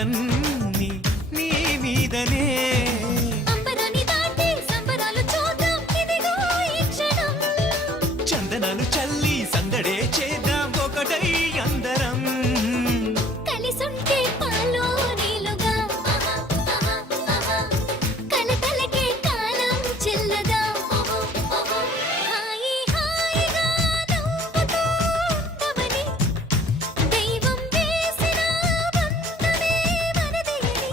ఆశలన్నీ నీ మీదనే అంబరాన్ని దాటి సంబరాలు చూద్దాం ఇదిగో ఈ క్షణం చందనాలు చల్లి సందడే చేద్దాం ఒకటై అందరం కలిసుంటే పాలు నీలుగా కలకలకే కాలం చెల్లదా హాయి హాయిగా నవ్వుతూ ఉండమని దైవం వేసిన బంధమే మనదేని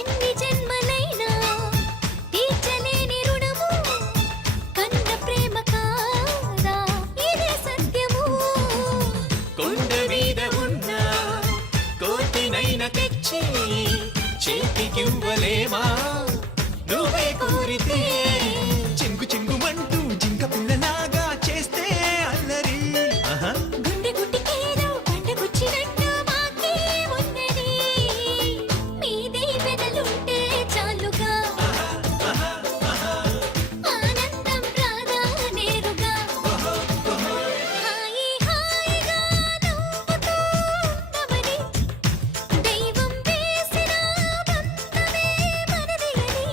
ఎన్ని జన్మలైనా తీర్చలేని రుణము కన్న ప్రేమ కాదా ఇదే సత్యము కొండ మీద ఉన్న కోటినైనా తెచ్చి చేతికివ్వలేమా నువ్వే కోరితే చెంగు చెంగుమంటూ జింక పిల్లలాగా చేస్తే అల్లరి గుండె గుడ్డికేదో పండగుచ్చినట్టు మాకే ఉన్నది మీదే పెదలుంటే చాలుగా ఆనందం రాదా నేరుగా హాయి హాయిగా నవ్వుతూ ఉండమని దైవం వేసిన బంధమే మనదేని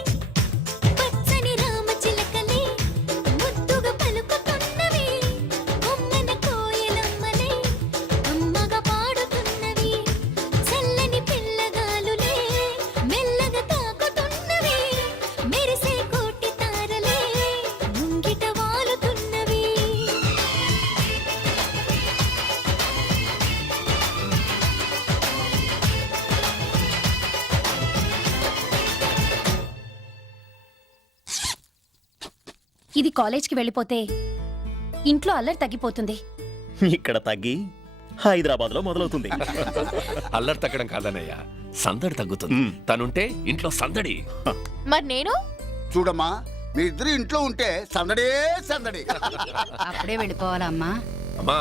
పచ్చని రామచిలకలే ముద్దుగా పలుకుతున్నవి కొమ్మన కోయిలమ్మలే అమ్మగా పాడుతున్నవి చల్లని పిల్లగాలులే మెల్లగా తాకుతున్నవి మెరిసే కోటి తారలే ముంగిట వాలుతున్నవి ఇది కాలేజ్కి వెళ్ళిపోతే ఇంట్లో అల్లరి తగ్గిపోతుంది. ఇక్కడ తగ్గి హైదరాబాద్ లో మొదలవుతుంది. అల్లరి తగ్గడం కాదన్నయ్యా, సందడి తగ్గుతుంది. తనుంటే ఇంట్లో సందడి. మరి నేను చూడమ్మా, మీ ఇద్దరు ఇంట్లో ఉంటే సందడే సందడి. అప్పుడే వెళ్ళిపోవాలమ్మా. అమ్మా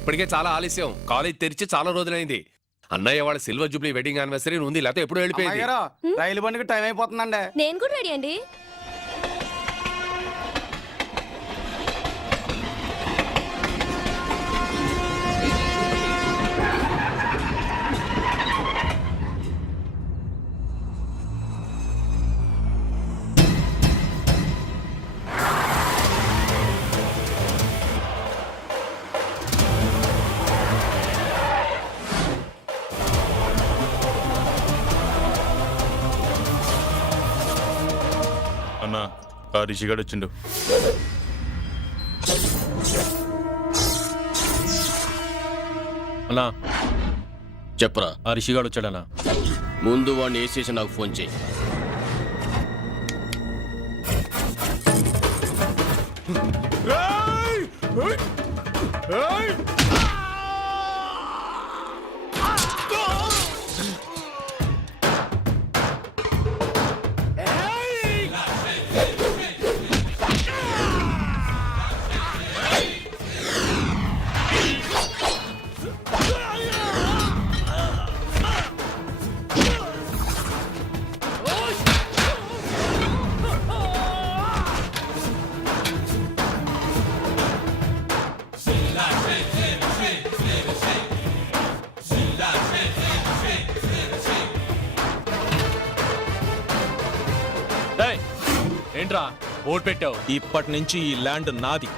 ఇప్పటికే చాలా ఆలస్యం. కాలేజ్ తెరిచి చాలా రోజులైంది. అన్నయ్య వాళ్ళ సిల్వర్ జూబ్లీ వెడ్డింగ్ యానివర్సరీ ఉంది, లేకపోతే ఎప్పుడు వెళ్ళిపోయింది. రైలు బండికి టైం అయిపోతుందండి. నేను కూడా రెడీ అండి. అన్నా ఆ రిషిగాడు వచ్చిండు. అన్నా చెప్పరా. ఆ రిషిగాడు వచ్చాడన్నా. ముందు వాడిని వేసేసి నాకు ఫోన్ చేయి. ఏంట్రా బోర్డు పెట్టావు? ఇప్పటి నుంచి ఈ ల్యాండ్ నాది.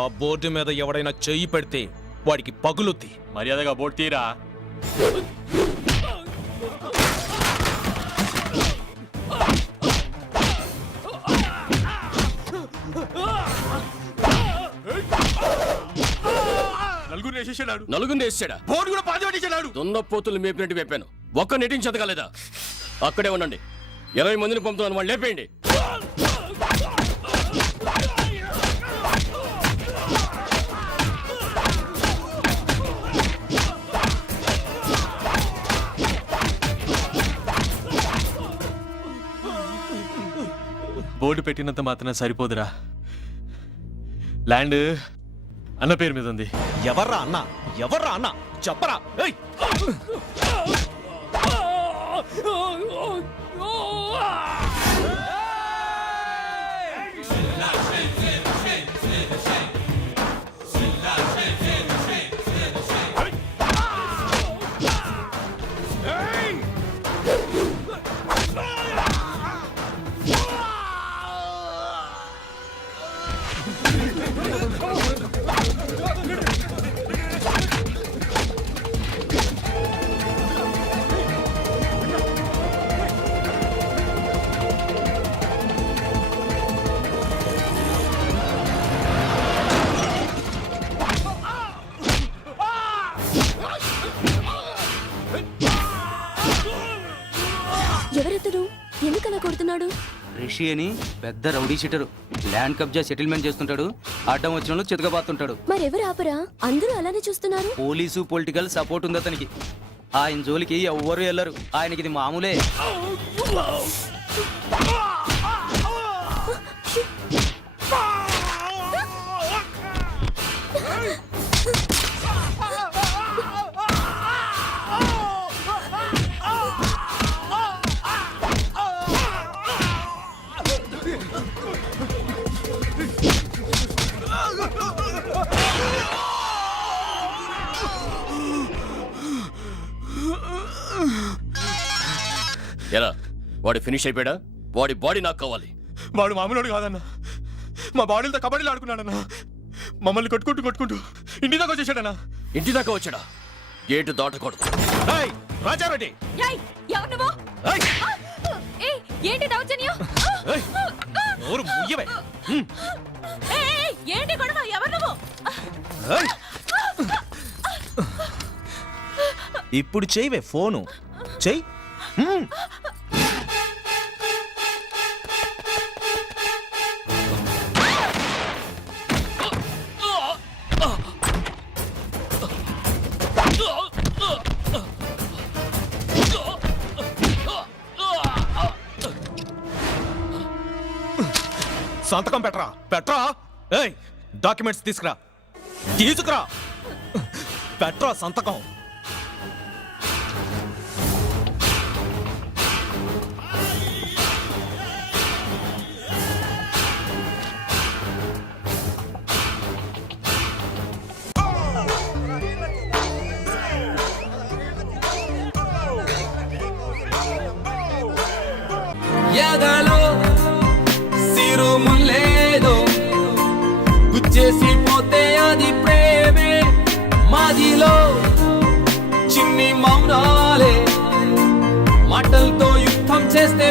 ఆ బోర్డు మీద ఎవడైనా చెయ్యి పెడితే వాడికి పగులుద్ది. మర్యాదగా బోర్డు తీరా. నలుగురిని వేసాడా? బోర్డు కూడా పాతి దున్నపోతులు మేపినట్టు వేపాను. ఒక్క నెటించి చదగలేదా? అక్కడే ఉండండి. 20 మందిని పంపుతున్నాను, వాళ్ళు లేపేయండి. బోర్డు పెట్టినంత మాత్రం సరిపోదురా. ల్యాండ్ అన్న పేరు మీద ఉంది. ఎవర్రా అన్న? ఎవర్రా అన్న? చెప్పరా. ఏయ్! ఎవరెత్తడు? ఎందుకలా కొడుతున్నాడు? రిషి అని పెద్ద రౌడీ షీటరు. ల్యాండ్ కబ్జా సెటిల్మెంట్ చేస్తుంటాడు. అడ్డం వచ్చిన వాళ్ళు చితకబాతుంటాడు. మరెవరు ఆపరా? అందరూ అలానే చూస్తున్నారు. పోలీసు పొలిటికల్ సపోర్ట్ ఉంది అతనికి. ఆయన జోలికి ఎవ్వరు వెళ్ళరు. ఆయనకి ఇది మామూలే. ఎరా వాడి ఫినిష్ అయిపోయాడా? వాడి బాడీ నాకు కావాలి. వాడు మామూలు కాదన్నా. మా బాడీలతో కబడ్డీలు ఆడుకున్నాడన్నా. మమ్మల్ని కొట్టుకుంటూ ఇంటి దాకా వచ్చేసాడన్నా. ఇంటి దాకా వచ్చాడా? గేటు దాటకూడదు. ఏయ్! రాజారెడ్డి! ఏయ్! ఏంటి దౌర్జన్యం? ఏయ్! నోరు ముయ్యవే. ఏంటి గొడవ? ఎవరు నువ్వు? ఏయ్! ఇప్పుడు చెయ్యవే ఫోను. చెయ్యి. సంతకం పెట్టరా. పెట్రా. ఏయ్! డాక్యుమెంట్స్ తీసుకురా. పెట్రా సంతకం. ఎదలో సిరుములేదో గుచ్చేసి పోతే అది ప్రేమే. మాదిలో చిన్ని మౌనాలే మాటలతో యుద్ధం చేస్తే